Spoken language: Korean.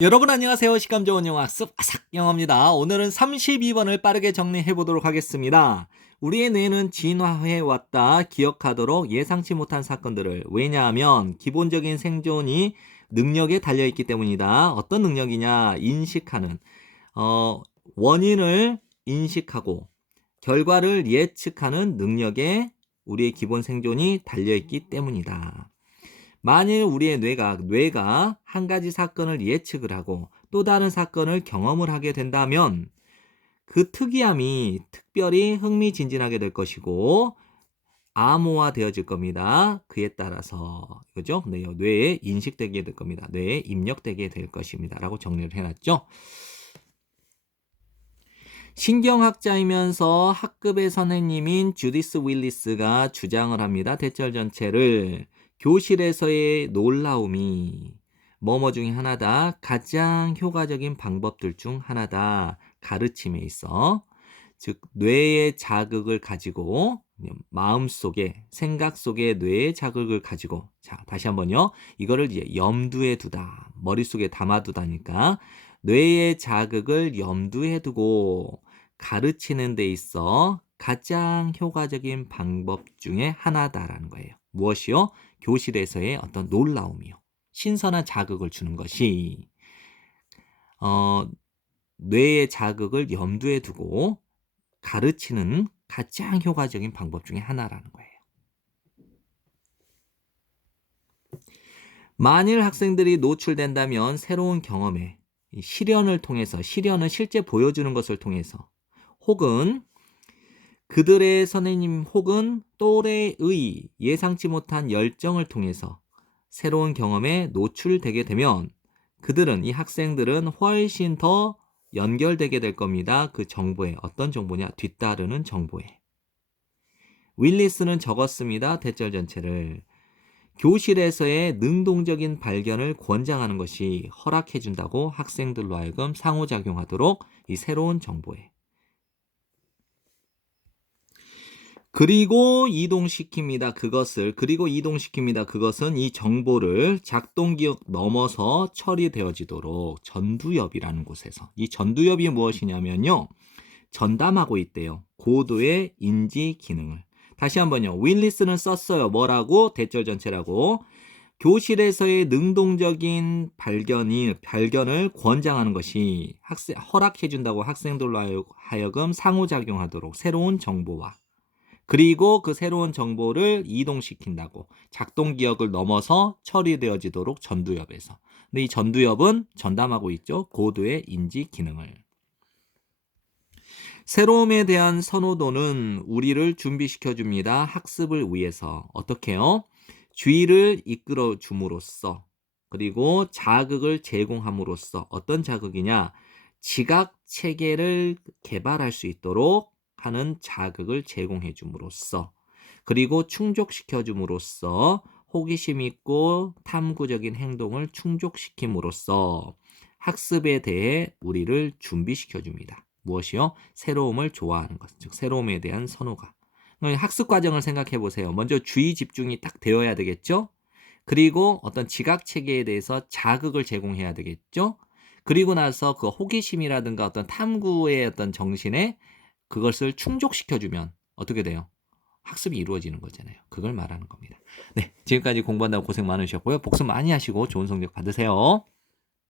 여러분 안녕하세요. 시간 좋은 영어 학습 아삭 영어입니다. 오늘은 32번을 빠르게 정리해 보도록 하겠습니다. 우리의 뇌는 진화해 왔다 기억하도록 예상치 못한 사건들을 왜냐하면 기본적인 생존이 능력에 달려 있기 때문이다. 어떤 능력이냐? 인식하는 원인을 인식하고 결과를 예측하는 능력에 우리의 기본 생존이 달려 있기 때문이다. 만일 우리의 뇌가 한 가지 사건을 예측을 하고 또 다른 사건을 경험을 하게 된다면 그 특이함이 특별히 흥미진진하게 될 것이고 암호화되어질 겁니다. 그에 따라서 그죠? 뇌에 인식되게 될 겁니다. 뇌에 입력되게 될 것입니다. 라고 정리를 해놨죠. 신경학자이면서 학급의 선생님인 주디스 윌리스가 주장을 합니다. 대절 전체를 교실에서의 놀라움이 뭐뭐 중에 하나다. 가장 효과적인 방법들 중 하나다. 가르침에 있어. 즉 뇌의 자극을 가지고 마음속에 생각 속에 뇌의 자극을 가지고 자 다시 한번요. 이거를 이제 염두에 두다. 머릿속에 담아두다니까 뇌의 자극을 염두에 두고 가르치는 데 있어 가장 효과적인 방법 중에 하나다라는 거예요. 무엇이요? 교실에서의 어떤 놀라움이요. 신선한 자극을 주는 것이 뇌의 자극을 염두에 두고 가르치는 가장 효과적인 방법 중에 하나라는 거예요. 만일 학생들이 노출된다면 새로운 경험에 실현을 통해서 실현은 실제 보여주는 것을 통해서 혹은 그들의 선생님 혹은 또래의 예상치 못한 열정을 통해서 새로운 경험에 노출되게 되면 그들은 이 학생들은 훨씬 더 연결되게 될 겁니다. 그 정보에 어떤 정보냐? 뒤따르는 정보에. 윌리스는 적었습니다. 대절 전체를. 교실에서의 능동적인 발견을 권장하는 것이 허락해준다고 학생들로 하여금 상호작용하도록 이 새로운 정보에. 그리고 이동시킵니다. 그것은 이 정보를 작동기억 넘어서 처리되어지도록 전두엽이라는 곳에서. 이 전두엽이 무엇이냐면요. 전담하고 있대요. 고도의 인지 기능을. 다시 한번요. 윌리스는 썼어요. 뭐라고? 대절 전체라고. 교실에서의 능동적인 발견을 권장하는 것이 허락해준다고 학생들로 하여금 상호작용하도록 새로운 정보와 그리고 그 새로운 정보를 이동시킨다고 작동 기억을 넘어서 처리되어지도록 전두엽에서. 근데 이 전두엽은 전담하고 있죠. 고도의 인지 기능을. 새로움에 대한 선호도는 우리를 준비시켜 줍니다. 학습을 위해서. 어떻게요? 주의를 이끌어 줌으로써 그리고 자극을 제공함으로써 어떤 자극이냐? 지각 체계를 개발할 수 있도록 하는 자극을 제공해 줌으로써 그리고 충족시켜 줌으로써 호기심 있고 탐구적인 행동을 충족시킴으로써 학습에 대해 우리를 준비시켜 줍니다. 무엇이요? 새로움을 좋아하는 것, 즉 새로움에 대한 선호가. 학습 과정을 생각해 보세요. 먼저 주의 집중이 딱 되어야 되겠죠? 그리고 어떤 지각 체계에 대해서 자극을 제공해야 되겠죠? 그리고 나서 그 호기심이라든가 어떤 탐구의 어떤 정신에 그것을 충족시켜주면 어떻게 돼요? 학습이 이루어지는 거잖아요. 그걸 말하는 겁니다. 네, 지금까지 공부한다고 고생 많으셨고요. 복습 많이 하시고 좋은 성적 받으세요.